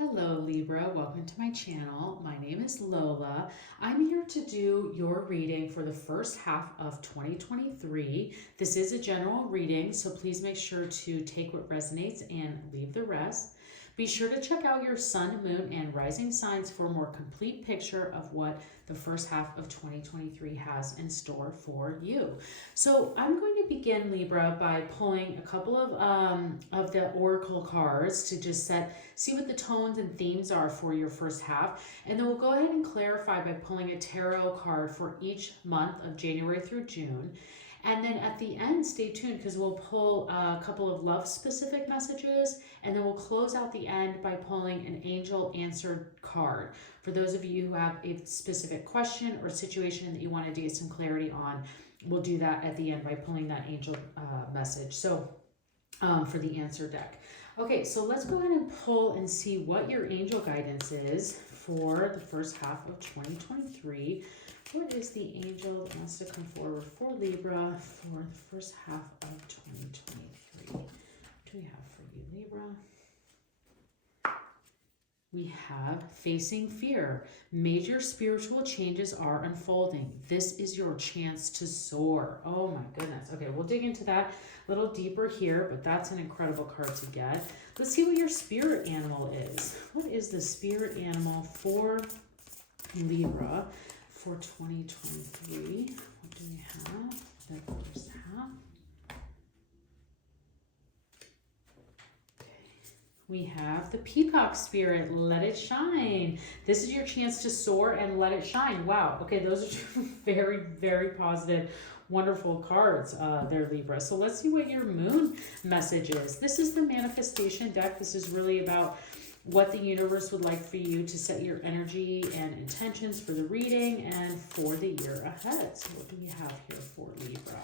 Hello Libra, welcome to my channel. My name is Lola. I'm here to do your reading for the first half of 2023. This is a general reading, so please make sure to take what resonates and leave the rest. Be sure to check out your sun, moon, and rising signs for a more complete picture of what the first half of 2023 has in store for you. So I'm going to begin, Libra, by pulling a couple of the oracle cards to just see what the tones and themes are for your first half. And then we'll go ahead and clarify by pulling a tarot card for each month of January through June. And then at the end, stay tuned because we'll pull a couple of love-specific messages, and then we'll close out the end by pulling an angel answered card. For those of you who have a specific question or situation that you want to get some clarity on, we'll do that at the end by pulling that angel message. So for the answer deck. Okay, so let's go ahead and pull and see what your angel guidance is for the first half of 2023. What is the angel that wants to come forward for Libra for the first half of 2023? What do we have for you, Libra? We have facing fear. Major spiritual changes are unfolding. This is your chance to soar. Oh my goodness. Okay, we'll dig into that a little deeper here, but that's an incredible card to get. Let's see what your spirit animal is. What is the spirit animal for Libra for 2023? What do we have for the first half? We have the peacock spirit, let it shine. This is your chance to soar and let it shine. Wow. Okay, those are two very, very positive, wonderful cards there, Libra. So let's see what your moon message is. This is the manifestation deck. This is really about what the universe would like for you to set your energy and intentions for the reading and for the year ahead. So what do we have here for Libra?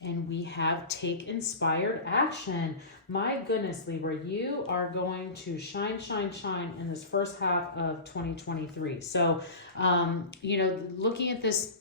And we have take inspired action. My goodness, Libra, you are going to shine, shine, shine in this first half of 2023. So, looking at this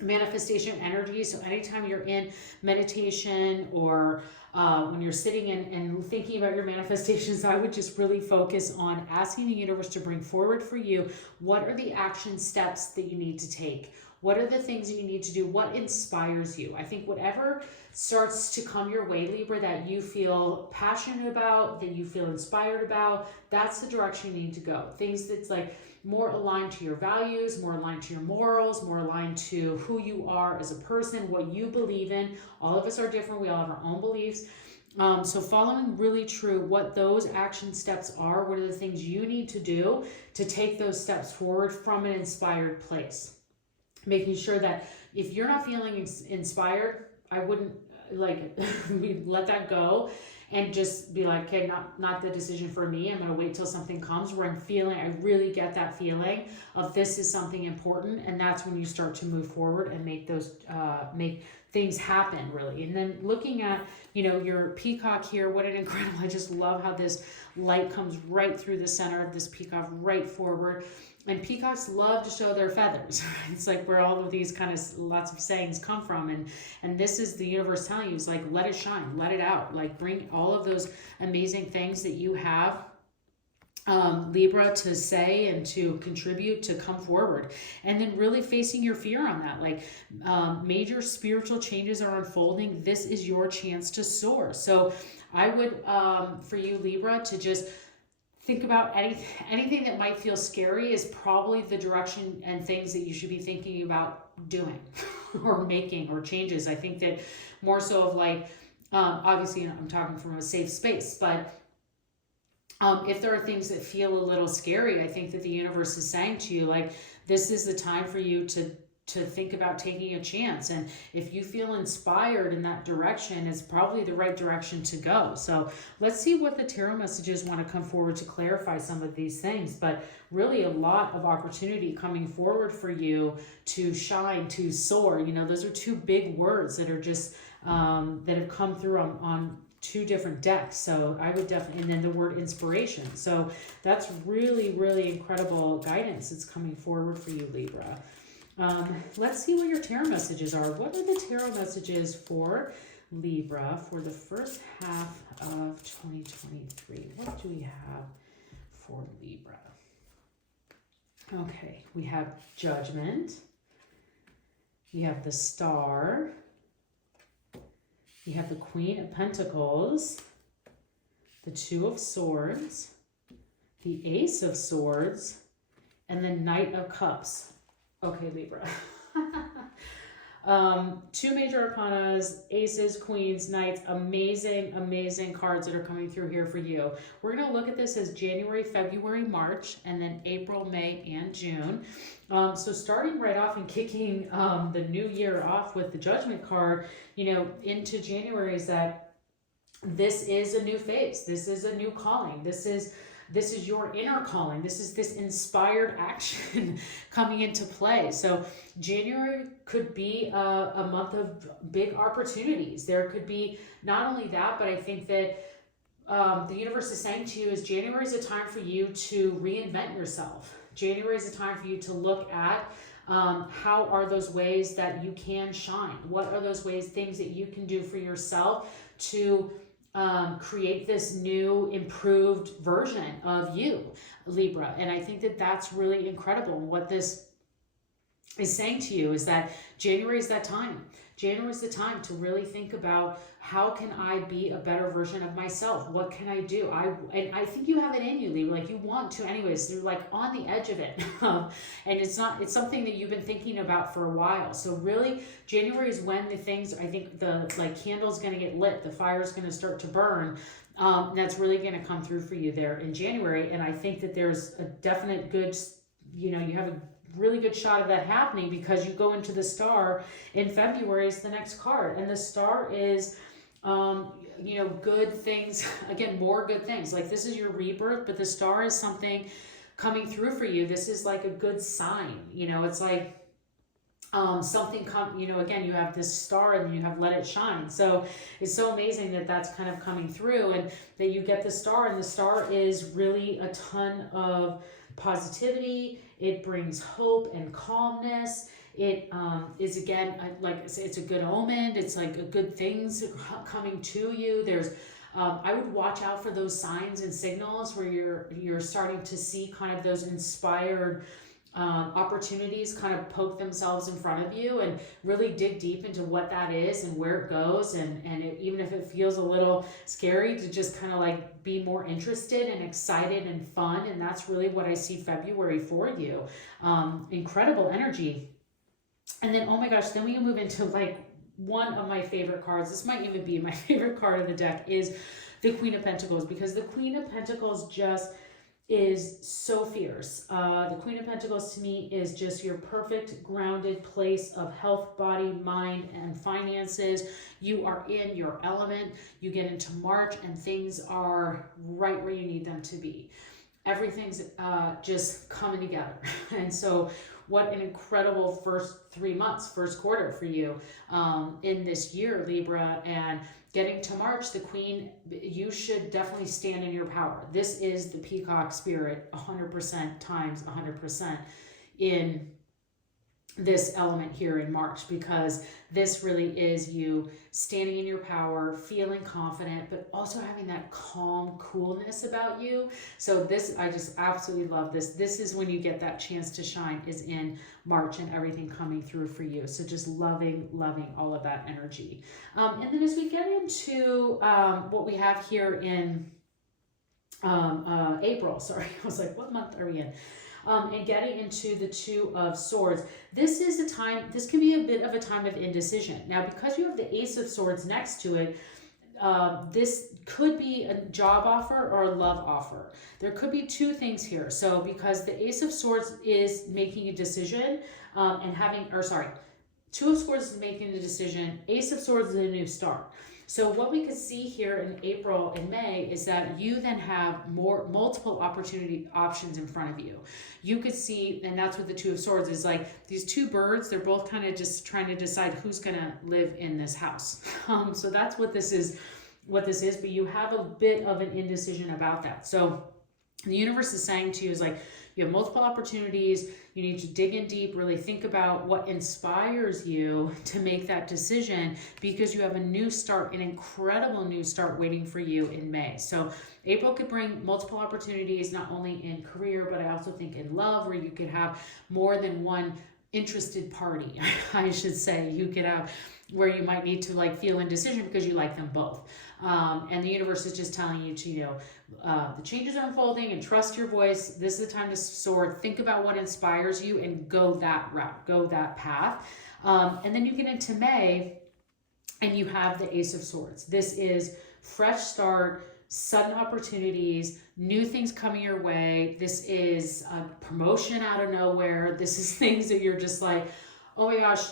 manifestation energy, so anytime you're in meditation or when you're sitting and thinking about your manifestations, I would just really focus on asking the universe to bring forward for you, what are the action steps that you need to take? What are the things that you need to do? What inspires you? I think whatever starts to come your way, Libra, that you feel passionate about, that you feel inspired about, that's the direction you need to go. Things that's like more aligned to your values, more aligned to your morals, more aligned to who you are as a person, what you believe in. All of us are different. We all have our own beliefs. So following really true what those action steps are, what are the things you need to do to take those steps forward from an inspired place. Making sure that if you're not feeling inspired, I wouldn't let that go and just be like, okay, not the decision for me. I'm going to wait till something comes where I really get that feeling of this is something important. And that's when you start to move forward and make things happen, really. And then looking at, your peacock here, what an incredible, I just love how this light comes right through the center of this peacock, right forward. And peacocks love to show their feathers. It's like where all of these kind of lots of sayings come from. And this is the universe telling you, it's like, let it shine, let it out. Like bring all of those amazing things that you have, Libra, to say and to contribute, to come forward. And then really facing your fear on that. Like major spiritual changes are unfolding. This is your chance to soar. So I would, for you, Libra, to just think about anything that might feel scary is probably the direction and things that you should be thinking about doing or making or changes. I think that more so of like, obviously I'm talking from a safe space, but if there are things that feel a little scary, I think that the universe is saying to you, like, this is the time for you to think about taking a chance. And if you feel inspired in that direction, it's probably the right direction to go. So let's see what the tarot messages want to come forward to clarify some of these things. But really a lot of opportunity coming forward for you to shine, to soar. Those are two big words that are just, that have come through on two different decks. So I would definitely, and then the word inspiration. So that's really, really incredible guidance that's coming forward for you, Libra. Let's see what your tarot messages are. What are the tarot messages for Libra, for the first half of 2023. What do we have for Libra? Okay, we have Judgment. We have the Star. We have the Queen of Pentacles, the Two of Swords, the Ace of Swords, and the Knight of Cups. Okay, Libra. Two major arcanas, aces, queens, knights, amazing, amazing cards that are coming through here for you. We're going to look at this as January, February, March, and then April, May, and June. So starting right off and kicking the new year off with the Judgment card, you know, into January, is that this is a new phase. This is a new calling. This is your inner calling. This is this inspired action coming into play. So January could be a month of big opportunities. There could be not only that, but I think that the universe is saying to you is January is a time for you to reinvent yourself. January is a time for you to look at how are those ways that you can shine? What are those ways, things that you can do for yourself to create this new improved version of you, Libra. And I think that that's really incredible. What this is saying to you is that January is that time. January is the time to really think about how can I be a better version of myself? What can I do? And I think you have it in you, Libra. Like you want to anyways. You're like on the edge of it. And it's something that you've been thinking about for a while. So really January is when the things, I think the like candle's going to get lit. The fire's going to start to burn. That's really going to come through for you there in January. And I think that there's a definite good, you know, you have a really good shot of that happening because you go into the Star in February is the next card. And the Star is, you know, good things, again, more good things. Like this is your rebirth, but the Star is something coming through for you. This is like a good sign, you know, it's like, something you know, again, you have this Star and you have let it shine. So it's so amazing that that's kind of coming through and that you get the Star, and the Star is really a ton of positivity. It brings hope and calmness. It is, again, like I say, it's a good omen. It's like a good things coming to you. There's I would watch out for those signs and signals where you're starting to see kind of those inspired opportunities kind of poke themselves in front of you, and really dig deep into what that is and where it goes. And even if it feels a little scary, to just kind of like be more interested and excited and fun. And that's really what I see February for you. Incredible energy. And then, oh my gosh, then we can move into like one of my favorite cards. This might even be my favorite card of the deck, is the Queen of Pentacles, because the Queen of Pentacles just is so fierce. The Queen of Pentacles to me is just your perfect grounded place of health, body, mind, and finances. You are in your element. You get into March and things are right where you need them to be. Everything's just coming together. And so what an incredible first 3 months, first quarter for you in this year, Libra. And getting to March, the Queen, you should definitely stand in your power. This is the peacock spirit 100% times 100% in this element here in March, because this really is you standing in your power, feeling confident, but also having that calm coolness about you. So this, I just absolutely love this. This is when you get that chance to shine, is in March, and everything coming through for you. So just loving all of that energy. And then as we get into what we have here in April, sorry, I was like, what month are we in? And getting into the Two of Swords. This is a time, this can be a bit of a time of indecision. Now, because you have the Ace of Swords next to it, this could be a job offer or a love offer. There could be two things here. So because the Ace of Swords is making a decision and having, or sorry, Two of Swords is making a decision. Ace of Swords is a new start. So what we could see here in April and May is that you then have multiple opportunity options in front of you. You could see, and that's what the Two of Swords is like, these two birds, they're both kind of just trying to decide who's going to live in this house. So that's what this is, but you have a bit of an indecision about that. So the universe is saying to you is like, you have multiple opportunities. You need to dig in deep, really think about what inspires you to make that decision, because you have a new start, an incredible new start waiting for you in May. So April could bring multiple opportunities, not only in career, but I also think in love, where you could have more than one interested party, I should say. You could have where you might need to like feel indecision because you like them both. And the universe is just telling you to, the changes are unfolding and trust your voice. This is the time to soar. Think about what inspires you and go that route, go that path. And then you get into May and you have the Ace of Swords. This is fresh start, sudden opportunities, new things coming your way. This is a promotion out of nowhere. This is things that you're just like, oh my gosh,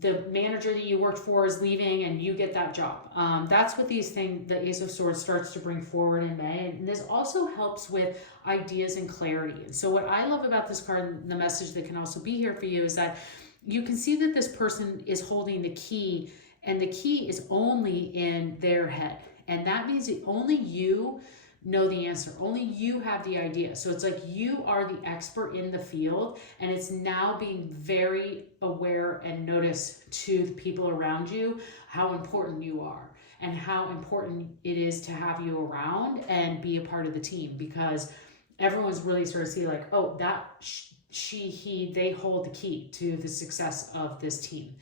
the manager that you worked for is leaving and you get that job. That's what these things, the Ace of Swords starts to bring forward in May. And this also helps with ideas and clarity. And so what I love about this card, the message that can also be here for you, is that you can see that this person is holding the key, and the key is only in their head. And that means that only you know the answer. Only you have the idea. So it's like you are the expert in the field, and it's now being very aware and notice to the people around you how important you are and how important it is to have you around and be a part of the team, because everyone's really sort of see like, oh, that she, he, they hold the key to the success of this team.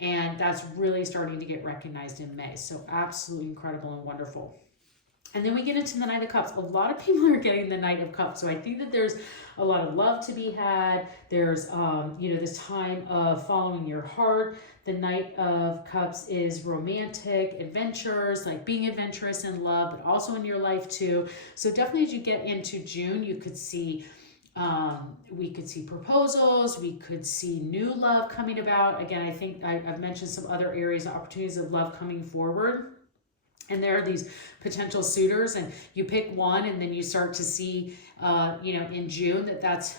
And that's really starting to get recognized in May. So absolutely incredible and wonderful. And then we get into the Knight of Cups. A lot of people are getting the Knight of Cups. So I think that there's a lot of love to be had. There's, this time of following your heart. The Knight of Cups is romantic, adventures, like being adventurous in love, but also in your life too. So definitely as you get into June, you could see, we could see proposals. We could see new love coming about. Again, I think I've mentioned some other areas, opportunities of love coming forward. And there are these potential suitors, and you pick one, and then you start to see, in June that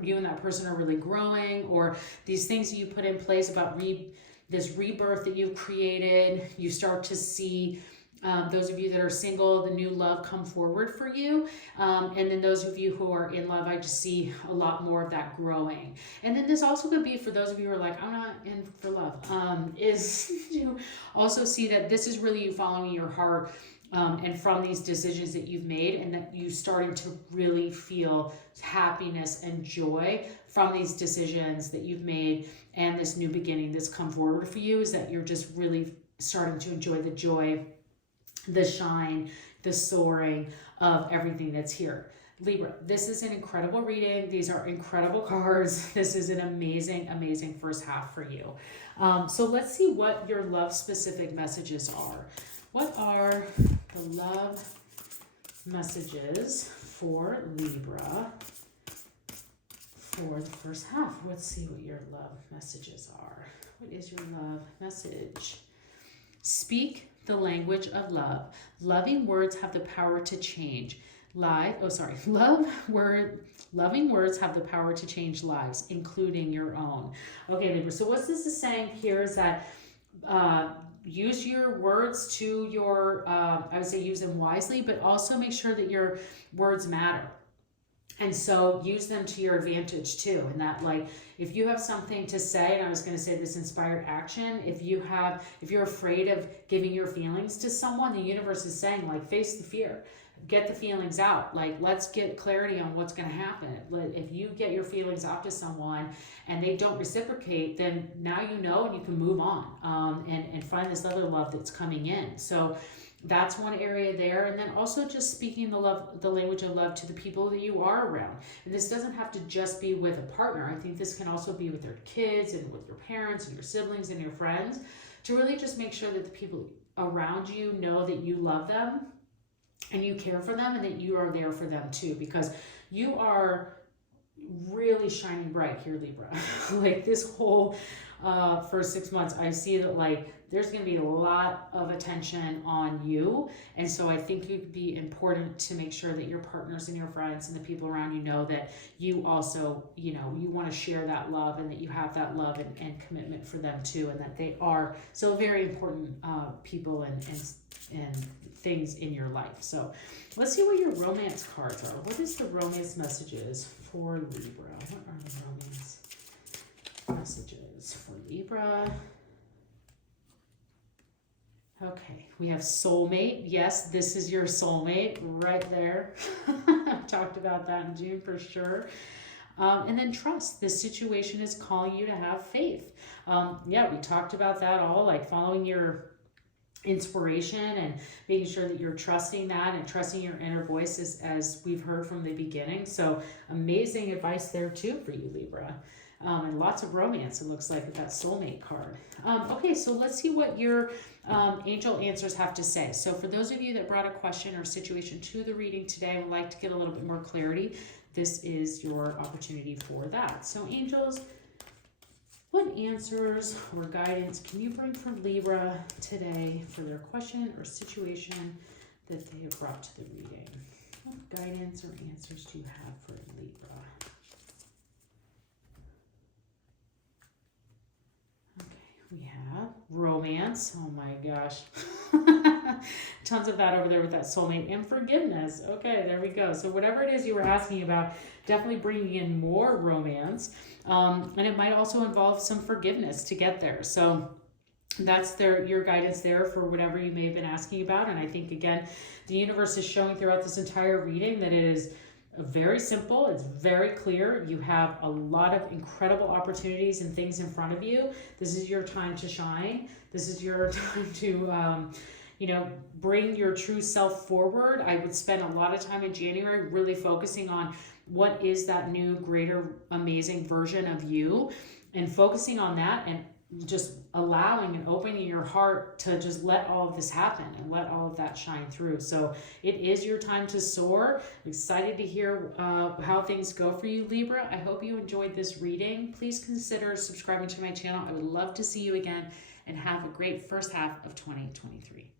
you and that person are really growing, or these things that you put in place about this rebirth that you've created. You start to see those of you that are single, the new love come forward for you. And then those of you who are in love, I just see a lot more of that growing. And then this also could be for those of you who are like, I'm not in for love, is you also see that this is really you following your heart, and from these decisions that you've made, and that you starting to really feel happiness and joy from these decisions that you've made, and this new beginning that's come forward for you, is that you're just really starting to enjoy the joy, the shine, the soaring of everything that's here. Libra, this is an incredible reading. These are incredible cards. This is an amazing, amazing first half for you. So let's see what your love specific messages are. What are the love messages for Libra for the first half? Let's see what your love messages are. What is your love message? Speak the language of love. Loving words have the power to change. Loving words have the power to change lives, including your own. Okay, Libra. So what this is saying here is that use your words to your, I would say use them wisely, but also make sure that your words matter. And so use them to your advantage too. And that, like, if you have something to say, and I was going to say this inspired action, if you're afraid of giving your feelings to someone, the universe is saying, like, face the fear, get the feelings out. Like, let's get clarity on what's going to happen. If you get your feelings out to someone and they don't reciprocate, then now you know, and you can move on, and find this other love that's coming in. So that's one area there. And then also just speaking the language of love to the people that you are around. And this doesn't have to just be with a partner. I think this can also be with your kids and with your parents and your siblings and your friends, to really just make sure that the people around you know that you love them and you care for them, and that you are there for them too, because you are really shining bright here, Libra. Like, this whole for 6 months, I see that like there's going to be a lot of attention on you. And so I think it would be important to make sure that your partners and your friends and the people around you know that you also, you know, you want to share that love and that you have that love and commitment for them too. And that they are so very important people and things in your life. So let's see what your romance cards are. What is the romance messages for Libra? What are the romance messages for Libra? Okay, we have soulmate. Yes, this is your soulmate right there. I've talked about that in June for sure. And then trust. This situation is calling you to have faith. Yeah, we talked about that all, like following your inspiration and making sure that you're trusting that and trusting your inner voice as we've heard from the beginning. So amazing advice there too for you, Libra. And lots of romance, it looks like, with that soulmate card. Okay, so let's see what your angel answers have to say. So for those of you that brought a question or situation to the reading today and would like to get a little bit more clarity, this is your opportunity for that. So angels, what answers or guidance can you bring from Libra today for their question or situation that they have brought to the reading? What guidance or answers do you have for Libra? Okay, we have romance. Oh my gosh. Tons of that over there with that soulmate, and forgiveness. Okay, there we go. So whatever it is you were asking about, definitely bringing in more romance. And it might also involve some forgiveness to get there. So that's your guidance there for whatever you may have been asking about. And I think, again, the universe is showing throughout this entire reading that it is very simple. It's very clear. You have a lot of incredible opportunities and things in front of you. This is your time to shine. This is your time to you know, bring your true self forward. I would spend a lot of time in January really focusing on what is that new, greater, amazing version of you, and focusing on that and just allowing and opening your heart to just let all of this happen and let all of that shine through. So it is your time to soar. I'm excited to hear how things go for you, Libra. I hope you enjoyed this reading. Please consider subscribing to my channel. I would love to see you again, and have a great first half of 2023.